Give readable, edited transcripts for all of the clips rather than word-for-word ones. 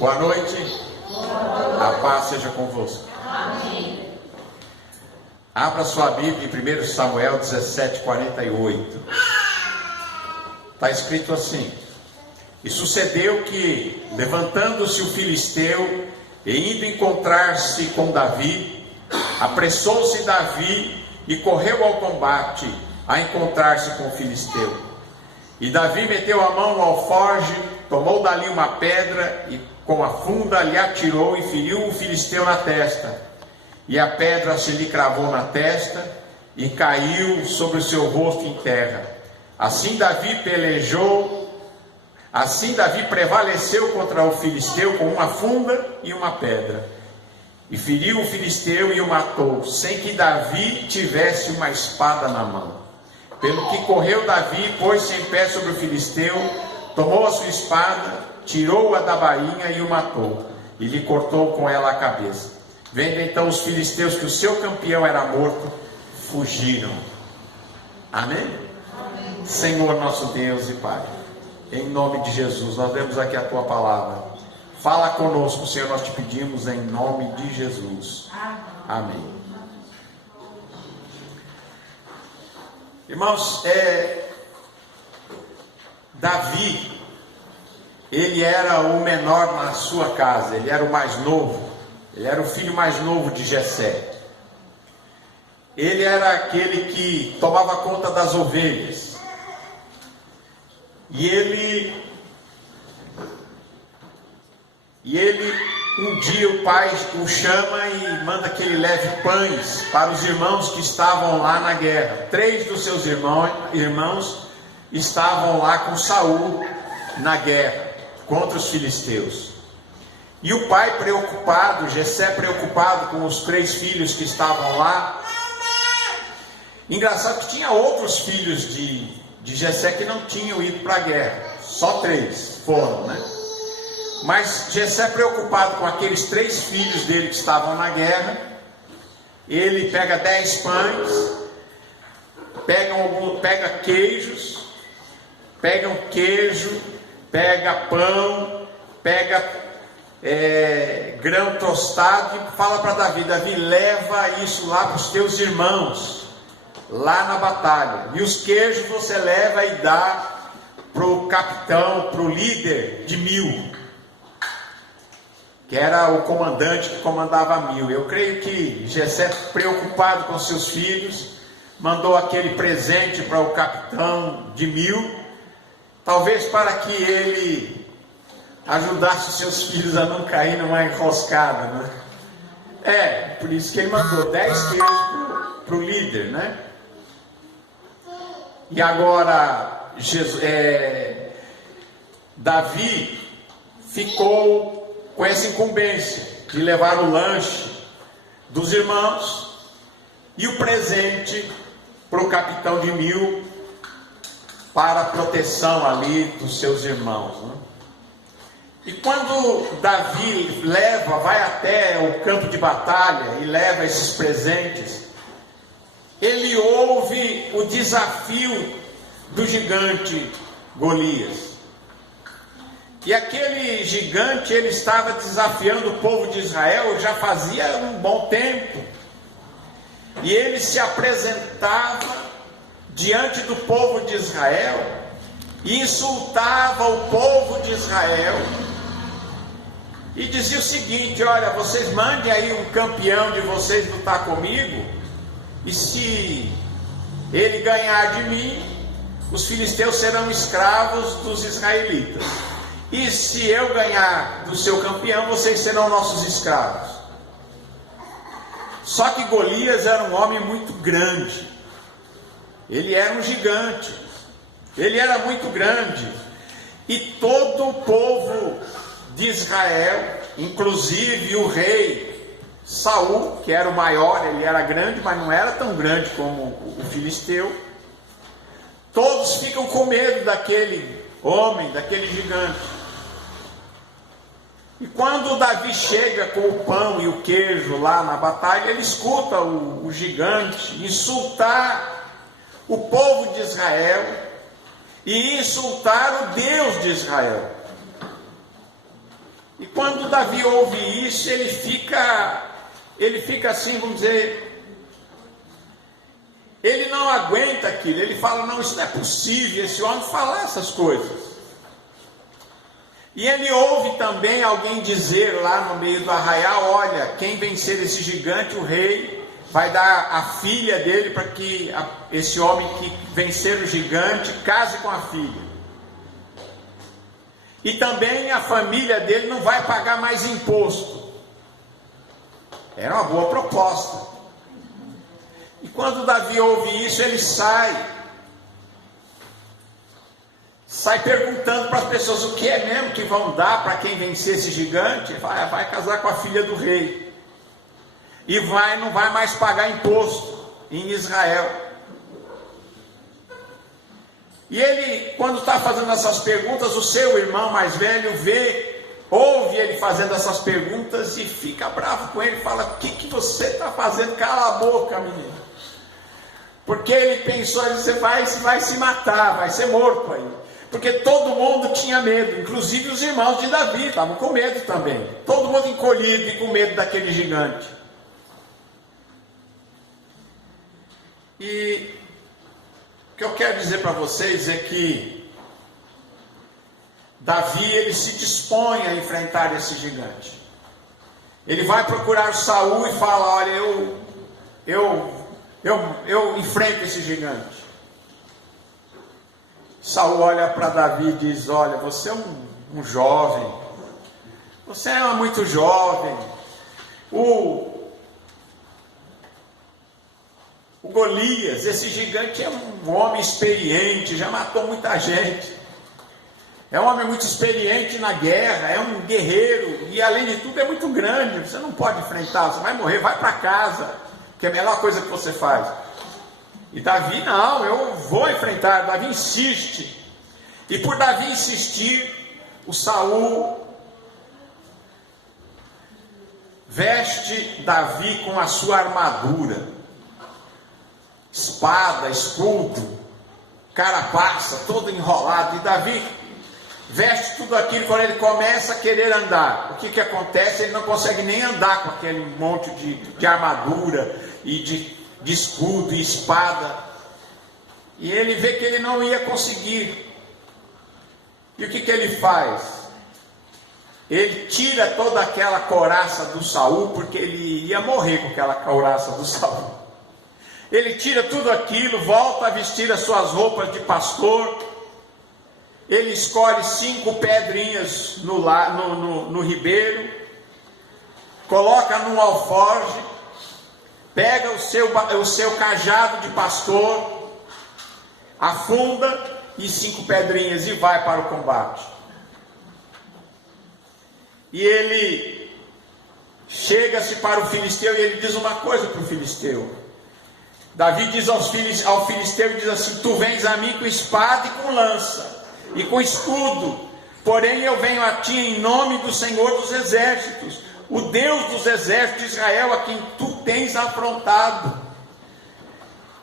Boa noite. A paz seja convosco. Amém. Abra sua Bíblia em 1 Samuel 17:48. Está escrito assim: E sucedeu que, levantando-se o filisteu e indo encontrar-se com Davi, apressou-se Davi e correu ao combate a encontrar-se com o filisteu. E Davi meteu a mão no alforje, tomou dali uma pedra e com a funda lhe atirou e feriu o filisteu na testa. E a pedra se lhe cravou na testa e caiu sobre o seu rosto em terra. Assim Davi prevaleceu contra o filisteu com uma funda e uma pedra. E feriu o filisteu e o matou, sem que Davi tivesse uma espada na mão. Pelo que correu Davi, pôs-se em pé sobre o filisteu, tomou a sua espada, tirou-a da bainha e o matou, e lhe cortou com ela a cabeça. Vendo então os filisteus que o seu campeão era morto, fugiram. Amém? Amém. Senhor nosso Deus e Pai, em nome de Jesus, nós vemos aqui a Tua palavra. Fala conosco, Senhor, nós te pedimos em nome de Jesus. Amém. Irmãos, Davi, ele era o menor na sua casa, ele era o mais novo, ele era o filho mais novo de Jessé. Ele era aquele que tomava conta das ovelhas. E ele, um dia o pai o chama e manda que ele leve pães para os irmãos que estavam lá na guerra. 3 dos seus irmãos estavam lá com Saul na guerra contra os filisteus. E o pai preocupado, Jessé preocupado com os 3 filhos que estavam lá. Engraçado que tinha outros filhos de Jessé que não tinham ido para a guerra. Só 3 foram, né? Mas Jessé, preocupado com aqueles 3 filhos dele que estavam na guerra, ele pega 10 pães, pega queijos, pega um queijo, pega pão, pega grão tostado e fala para Davi: Davi, leva isso lá para os teus irmãos, lá na batalha. E os queijos você leva e dá para o capitão, para o líder de 1000. Que era o comandante que comandava 1000. Eu creio que Jessé, preocupado com seus filhos, mandou aquele presente para o capitão de 1000, talvez para que ele ajudasse seus filhos a não cair numa enroscada, né? Por isso que ele mandou 10 queijos para o líder, né? E agora Davi ficou com essa incumbência de levar o lanche dos irmãos e o presente para o capitão de 1000 para a proteção ali dos seus irmãos, né? E quando Davi vai até o campo de batalha e leva esses presentes, ele ouve o desafio do gigante Golias. E aquele gigante, ele estava desafiando o povo de Israel já fazia um bom tempo. E ele se apresentava diante do povo de Israel e insultava o povo de Israel e dizia o seguinte: olha, vocês mandem aí um campeão de vocês lutar comigo, e se ele ganhar de mim, os filisteus serão escravos dos israelitas. E se eu ganhar do seu campeão, vocês serão nossos escravos. Só que Golias era um homem muito grande. Ele era um gigante. Ele era muito grande. E todo o povo de Israel, inclusive o rei Saul, que era o maior, ele era grande, mas não era tão grande como o filisteu. Todos ficam com medo daquele homem, daquele gigante. E quando Davi chega com o pão e o queijo lá na batalha, ele escuta o gigante insultar o povo de Israel e insultar o Deus de Israel. E quando Davi ouve isso, ele fica assim, vamos dizer, ele não aguenta aquilo, ele fala, não, isso não é possível, esse homem falar essas coisas. E ele ouve também alguém dizer lá no meio do arraial, olha, quem vencer esse gigante, o rei vai dar a filha dele para que esse homem que vencer o gigante case com a filha. E também a família dele não vai pagar mais imposto. Era uma boa proposta. E quando Davi ouve isso, ele sai perguntando para as pessoas o que é mesmo que vão dar para quem vencer esse gigante. Vai casar com a filha do rei. E não vai mais pagar imposto em Israel. E ele, quando está fazendo essas perguntas, o seu irmão mais velho ouve ele fazendo essas perguntas e fica bravo com ele, fala, o que você está fazendo? Cala a boca, menino. Porque ele pensou, você vai se matar, vai ser morto aí. Porque todo mundo tinha medo, inclusive os irmãos de Davi, estavam com medo também. Todo mundo encolhido e com medo daquele gigante. E o que eu quero dizer para vocês é que Davi, ele se dispõe a enfrentar esse gigante. Ele vai procurar Saul e fala, olha, eu enfrento esse gigante. Saul olha para Davi e diz, olha, você é um jovem, você é muito jovem, o Golias, esse gigante é um homem experiente, já matou muita gente, é um homem muito experiente na guerra, é um guerreiro, e além de tudo é muito grande, você não pode enfrentar, você vai morrer, vai para casa, que é a melhor coisa que você faz. E Davi, não, eu vou enfrentar. Davi insiste. E por Davi insistir, o Saul veste Davi com a sua armadura, espada, escudo, carapaça, todo enrolado. E Davi veste tudo aquilo. Quando ele começa a querer andar, o que acontece? Ele não consegue nem andar com aquele monte de armadura e de escudo e espada, e ele vê que ele não ia conseguir. E o que ele faz? Ele tira toda aquela couraça do Saul, porque ele ia morrer com aquela couraça do Saul. Ele tira tudo aquilo, volta a vestir as suas roupas de pastor. Ele escolhe 5 pedrinhas no ribeiro, coloca num alforje, pega o seu cajado de pastor, afunda e 5 pedrinhas e vai para o combate. E ele chega-se para o filisteu e ele diz uma coisa para o filisteu. Davi diz ao filisteu, diz assim, tu vens a mim com espada e com lança e com escudo, porém eu venho a ti em nome do Senhor dos exércitos, o Deus dos exércitos de Israel, a quem tu tens afrontado.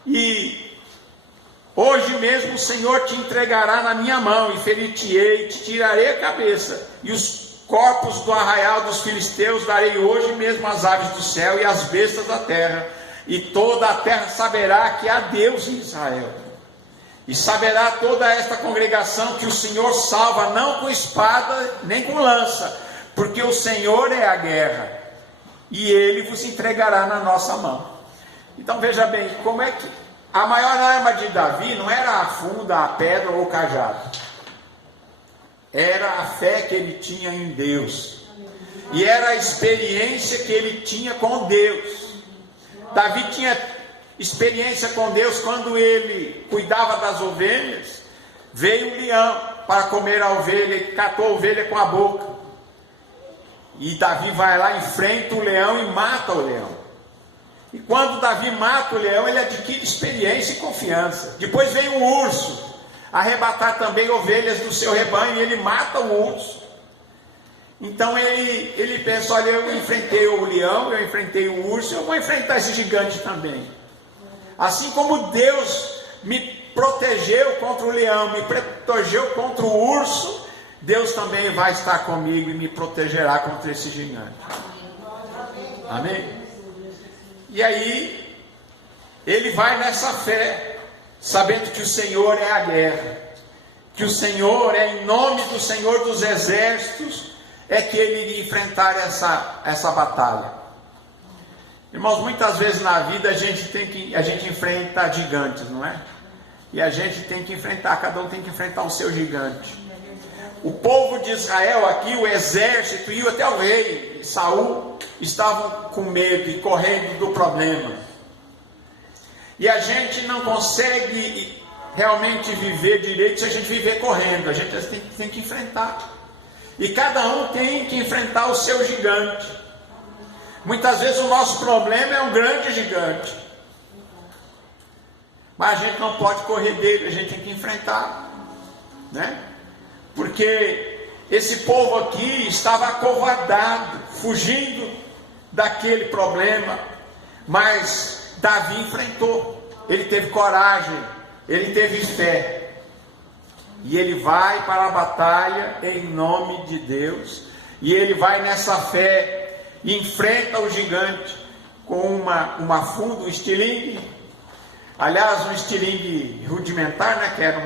E hoje mesmo o Senhor te entregará na minha mão, e ferir-te-ei, te tirarei a cabeça, e os corpos do arraial dos filisteus darei hoje mesmo às aves do céu e às bestas da terra, e toda a terra saberá que há Deus em Israel. E saberá toda esta congregação que o Senhor salva, não com espada nem com lança, porque o Senhor é a guerra, e Ele vos entregará na nossa mão. Então veja bem, como é que a maior arma de Davi não era a funda, a pedra ou o cajado, era a fé que ele tinha em Deus, e era a experiência que ele tinha com Deus. Davi tinha experiência com Deus quando ele cuidava das ovelhas. Veio um leão para comer a ovelha, e catou a ovelha com a boca. E Davi vai lá, enfrenta o leão e mata o leão. E quando Davi mata o leão, ele adquire experiência e confiança. Depois vem um urso arrebatar também ovelhas do seu rebanho, e ele mata o urso. Então ele pensa, olha, eu enfrentei o leão, eu enfrentei o urso, eu vou enfrentar esse gigante também. Assim como Deus me protegeu contra o leão, me protegeu contra o urso, Deus também vai estar comigo e me protegerá contra esse gigante. Amém? E aí, ele vai nessa fé, sabendo que o Senhor é a guerra, que o Senhor é em nome do Senhor dos exércitos, é que ele iria enfrentar essa batalha. Irmãos, muitas vezes na vida a gente enfrenta gigantes, não é? E a gente tem que enfrentar, cada um tem que enfrentar o seu gigante. O povo de Israel aqui, o exército e até o rei Saul estavam com medo e correndo do problema. E a gente não consegue realmente viver direito se a gente viver correndo. A gente tem que enfrentar. E cada um tem que enfrentar o seu gigante. Muitas vezes o nosso problema é um grande gigante, mas a gente não pode correr dele, a gente tem que enfrentar, né? Porque esse povo aqui estava acovardado, fugindo daquele problema, mas Davi enfrentou, ele teve coragem, ele teve fé, e ele vai para a batalha em nome de Deus, e ele vai nessa fé, e enfrenta o gigante com uma funda, um estilingue. Aliás, um estilingue rudimentar, né, que era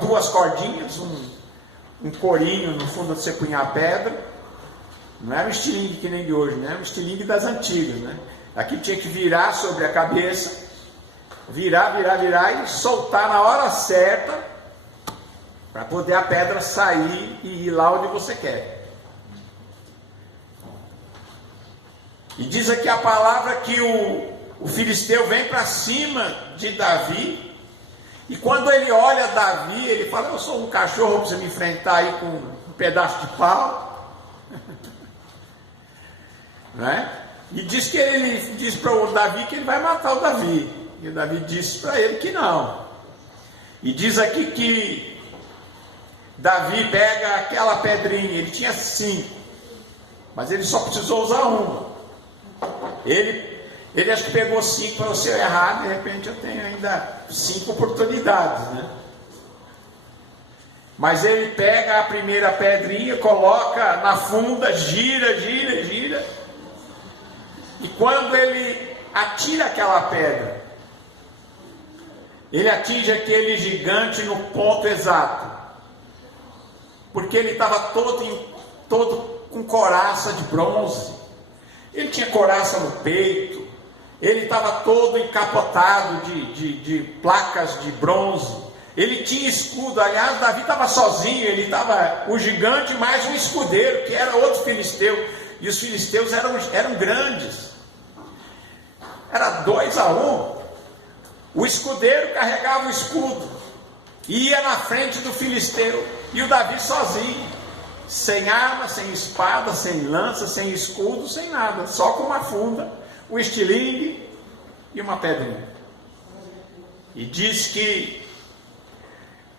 duas cordinhas, um corinho no fundo de você punhar a pedra. Não era um estilingue que nem de hoje, né? Era um estilingue das antigas, né? Aqui tinha que virar sobre a cabeça, virar e soltar na hora certa, para poder a pedra sair e ir lá onde você quer. E diz aqui a palavra que o filisteu vem para cima de Davi, e quando ele olha Davi, ele fala: eu sou um cachorro para você me enfrentar aí com um pedaço de pau. Não é? E diz que ele diz para o Davi que ele vai matar o Davi, e o Davi disse para ele que não. E diz aqui que Davi pega aquela pedrinha, ele tinha 5, mas ele só precisou usar uma. Ele acho que pegou 5, para se eu errar, de repente eu tenho ainda 5 oportunidades, né? Mas ele pega a primeira pedrinha, coloca na funda, gira, e quando ele atira aquela pedra, ele atinge aquele gigante no ponto exato, porque ele estava todo com couraça de bronze. Ele tinha couraça no peito, ele estava todo encapotado de placas de bronze, ele tinha escudo. Aliás, Davi estava sozinho, ele estava o gigante mais um escudeiro, que era outro filisteu, e os filisteus eram grandes, era 2-1, o escudeiro carregava o escudo, e ia na frente do filisteu, e o Davi sozinho, sem arma, sem espada, sem lança, sem escudo, sem nada, só com uma funda, um estilingue e uma pedrinha. E diz que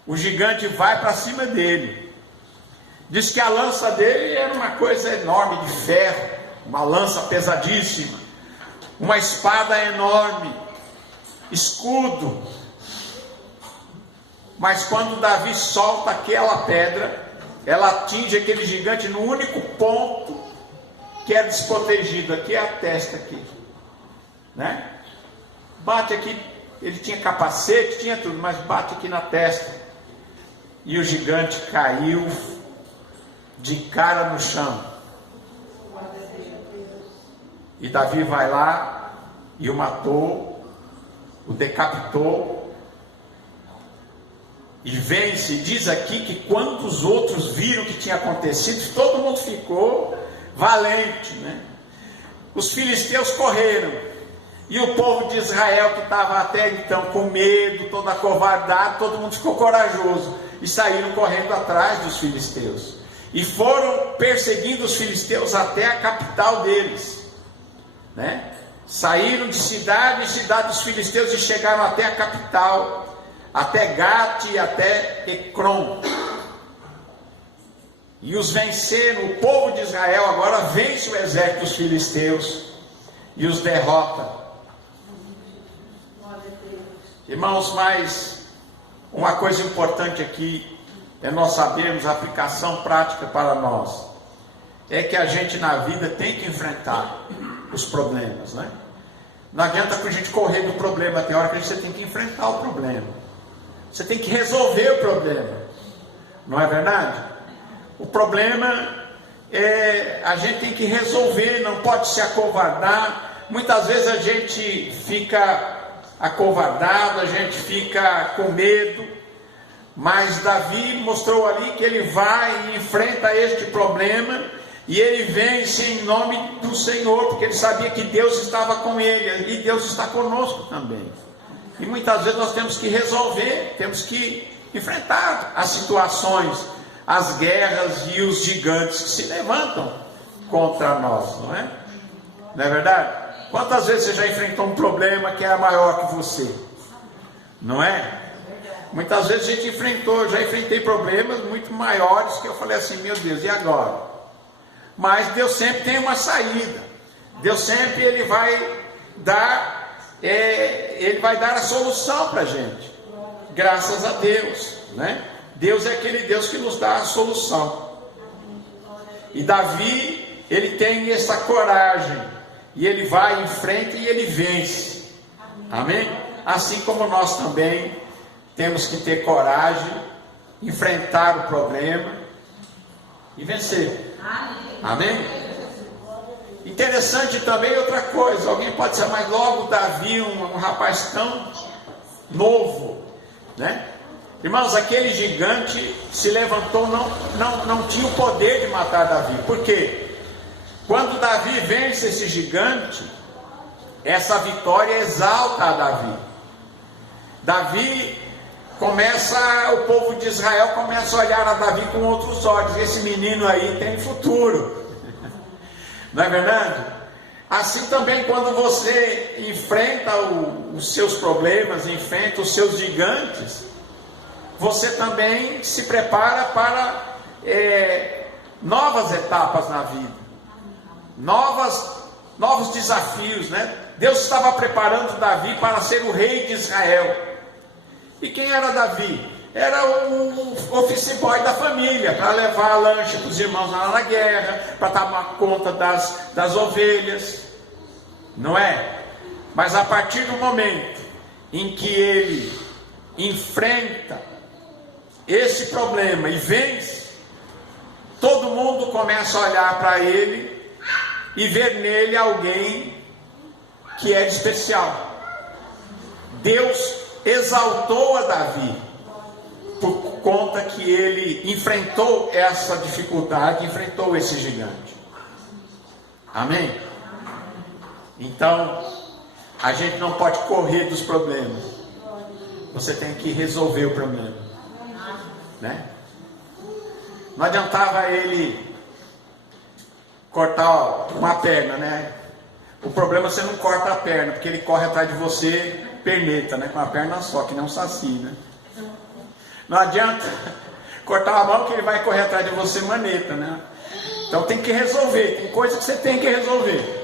o gigante vai para cima dele. Diz que a lança dele era uma coisa enorme de ferro, uma lança pesadíssima, uma espada enorme, escudo. Mas quando Davi solta aquela pedra, ela atinge aquele gigante no único ponto que é desprotegido, aqui é a testa aqui, né? Bate aqui, ele tinha capacete, tinha tudo, mas bate aqui na testa, e o gigante caiu de cara no chão. E Davi vai lá e o matou, o decapitou, e vence. Diz aqui que quando os outros viram o que tinha acontecido, todo mundo ficou valente, né? Os filisteus correram, e o povo de Israel, que estava até então com medo, todo acovardado, todo mundo ficou corajoso, e saíram correndo atrás dos filisteus, e foram perseguindo os filisteus até a capital deles, né? Saíram de cidade em cidade dos filisteus e chegaram até a capital, até Gate e até Ecrom, e os venceram. O povo de Israel agora vence o exército dos filisteus e os derrota. Irmãos, mas uma coisa importante aqui é nós sabermos a aplicação prática para nós. É que a gente na vida tem que enfrentar os problemas, né? Não adianta que a gente correr do problema, tem hora que você tem que enfrentar o problema. Você tem que resolver o problema. Não é verdade? O problema a gente tem que resolver, não pode se acovardar. Muitas vezes a gente fica acovardado, a gente fica com medo, mas Davi mostrou ali que ele vai e enfrenta este problema, e ele vence em nome do Senhor, porque ele sabia que Deus estava com ele, e Deus está conosco também. E muitas vezes nós temos que resolver, temos que enfrentar as situações, as guerras e os gigantes que se levantam contra nós, não é? Não é verdade? Quantas vezes você já enfrentou um problema que era maior que você? Não é? Muitas vezes a gente enfrentou, eu já enfrentei problemas muito maiores que eu falei assim, meu Deus, e agora? Mas Deus sempre tem uma saída. Deus sempre ele vai dar a solução para a gente. Graças a Deus, né? Deus é aquele Deus que nos dá a solução. E Davi, ele tem essa coragem, e ele vai em frente e ele vence. Amém? Assim como nós também temos que ter coragem, enfrentar o problema e vencer. Amém? Interessante também outra coisa, alguém pode ser, mas logo Davi, um rapaz tão novo, né? Irmãos, aquele gigante se levantou, não tinha o poder de matar Davi. Por quê? Quando Davi vence esse gigante, essa vitória exalta a Davi. Davi o povo de Israel começa a olhar a Davi com outros olhos. Esse menino aí tem futuro. Não é verdade? Assim também quando você enfrenta os seus problemas, enfrenta os seus gigantes, você também se prepara para novas etapas na vida, novos desafios, né? Deus estava preparando Davi para ser o rei de Israel. E quem era Davi? Era o office boy da família, para levar lanche para os irmãos lá na guerra, para tomar conta das ovelhas, não é? Mas a partir do momento em que ele enfrenta esse problema e vence, todo mundo começa a olhar para ele e ver nele alguém que é especial. Deus exaltou a Davi por conta que ele enfrentou essa dificuldade, enfrentou esse gigante. Amém? Então, a gente não pode correr dos problemas. Você tem que resolver o problema, né? Não adiantava ele cortar uma perna, né? O problema é você não corta a perna, porque ele corre atrás de você perneta, né? Com a perna só, que nem um saci, né? Não adianta cortar a mão que ele vai correr atrás de você maneta, né? Então tem que resolver, tem coisa que você tem que resolver.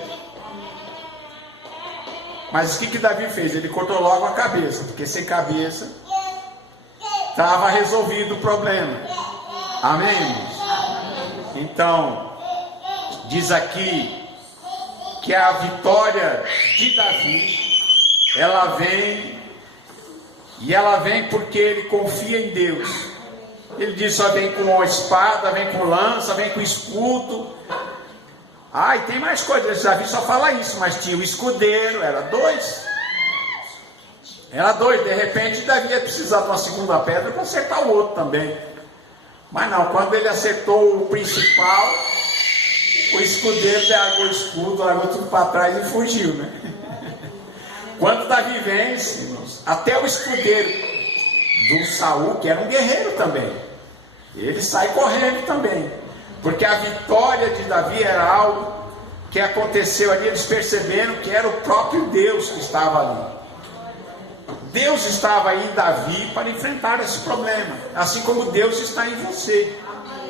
Mas o que Davi fez? Ele cortou logo a cabeça, porque sem cabeça estava resolvido o problema. Amém, irmãos? Então, diz aqui que a vitória de Davi, ela vem porque ele confia em Deus. Ele diz, só vem com a espada, vem com lança, vem com escudo. E tem mais coisas, Davi só fala isso, mas tinha o escudeiro, era dois, de repente Davi ia precisar de uma segunda pedra para acertar o outro também. Mas não, quando ele acertou o principal, o escudeiro pegou o escudo, largou tudo para trás e fugiu, né? Quando Davi vence, até o escudeiro do Saul, que era um guerreiro também, ele sai correndo também, porque a vitória de Davi era algo que aconteceu ali. Eles perceberam que era o próprio Deus que estava ali. Deus estava aí em Davi para enfrentar esse problema, assim como Deus está em você,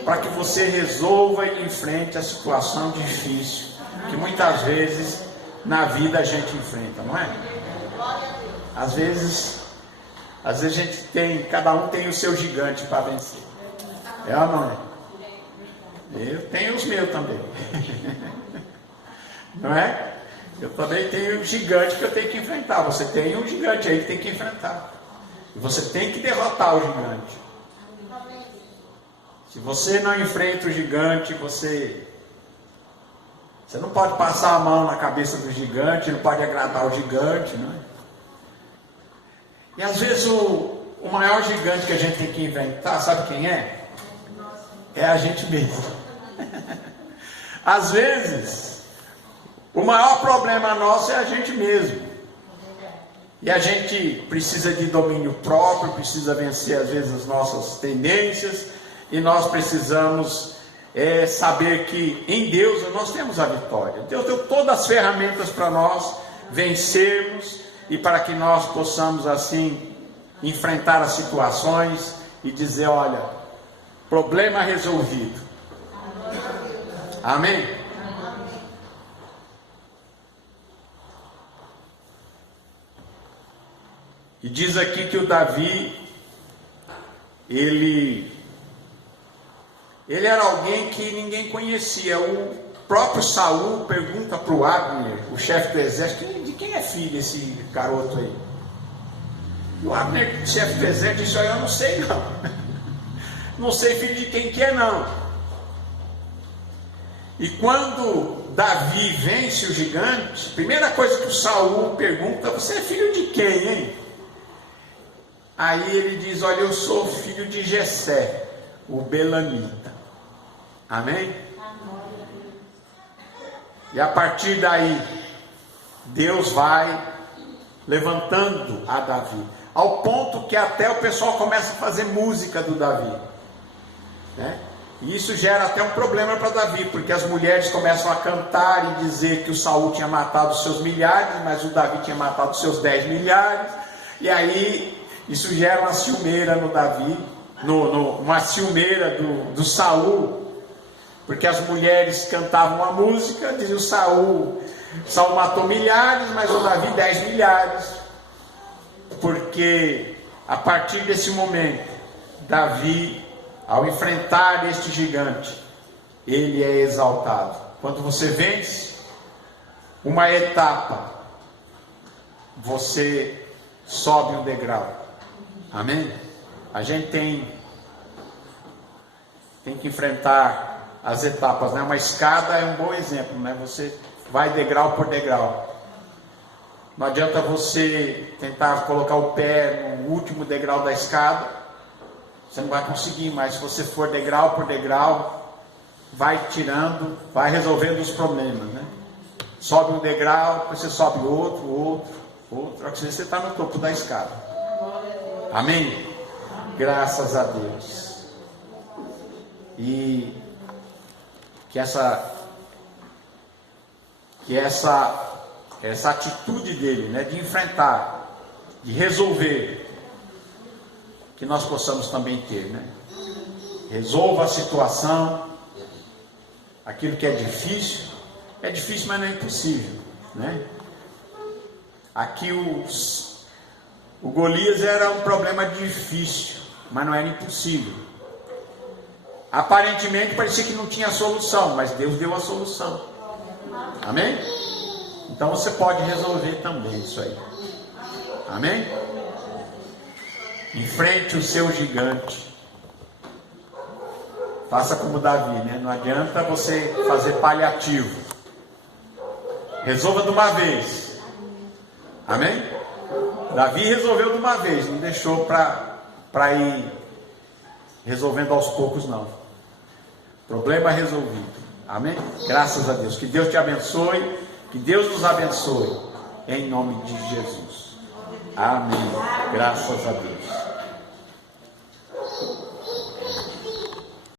para que você resolva e enfrente a situação difícil que muitas vezes na vida a gente enfrenta, não é? Às vezes a gente cada um tem o seu gigante para vencer. É ou não é? Eu tenho os meus também. Não é? Eu também tenho um gigante que eu tenho que enfrentar. Você tem um gigante aí que tem que enfrentar. E você tem que derrotar o gigante. Se você não enfrenta o gigante, você não pode passar a mão na cabeça do gigante, não pode agradar o gigante, não é? E às vezes o maior gigante que a gente tem que enfrentar, sabe quem é? É a gente mesmo. Às vezes, o maior problema nosso é a gente mesmo. E a gente precisa de domínio próprio, precisa vencer às vezes as nossas tendências, e nós precisamos saber que em Deus nós temos a vitória. Deus deu todas as ferramentas para nós vencermos e para que nós possamos assim enfrentar as situações e dizer, olha, problema resolvido. Amém? E diz aqui que o Davi, ele era alguém que ninguém conhecia. O próprio Saul pergunta para o Abner, o chefe do exército, de quem é filho esse garoto aí? E o Abner, chefe do exército, disse, eu não sei não. Não sei filho de quem que é não. E quando Davi vence o gigante, primeira coisa que o Saul pergunta, você é filho de quem, hein? Aí ele diz, olha, eu sou filho de Jessé, o Belamita. Amém? E a partir daí, Deus vai levantando a Davi, ao ponto que até o pessoal começa a fazer música do Davi, né? E isso gera até um problema para Davi, porque as mulheres começam a cantar e dizer que o Saul tinha matado os seus milhares, mas o Davi tinha matado os seus 10 milhares, e aí isso gera uma ciumeira no Davi, uma ciumeira do Saul, porque as mulheres cantavam a música, dizia o Saul matou milhares, mas o Davi 10 milhares, porque a partir desse momento, Davi, ao enfrentar este gigante, ele é exaltado. Quando você vence uma etapa, você sobe um degrau. Amém? A gente tem que enfrentar as etapas, né? Uma escada é um bom exemplo, né? Você vai degrau por degrau. Não adianta você tentar colocar o pé no último degrau da escada, você não vai conseguir, mas se você for degrau por degrau, vai tirando, vai resolvendo os problemas, né? Sobe um degrau, depois você sobe outro, você está no topo da escada. Amém? Graças a Deus. E que essa atitude dele, né, de enfrentar, de resolver, que nós possamos também ter, né? Resolva a situação, aquilo que é difícil, mas não é impossível, né? Aqui o Golias era um problema difícil, mas não era impossível. Aparentemente parecia que não tinha solução, mas Deus deu a solução. Amém? Então você pode resolver também isso aí. Amém? Enfrente o seu gigante. Faça como Davi, né? Não adianta você fazer paliativo. Resolva de uma vez. Amém? Davi resolveu de uma vez, não deixou para ir resolvendo aos poucos, não. Problema resolvido. Amém? Graças a Deus. Que Deus te abençoe. Que Deus nos abençoe. Em nome de Jesus. Amém. Graças a Deus.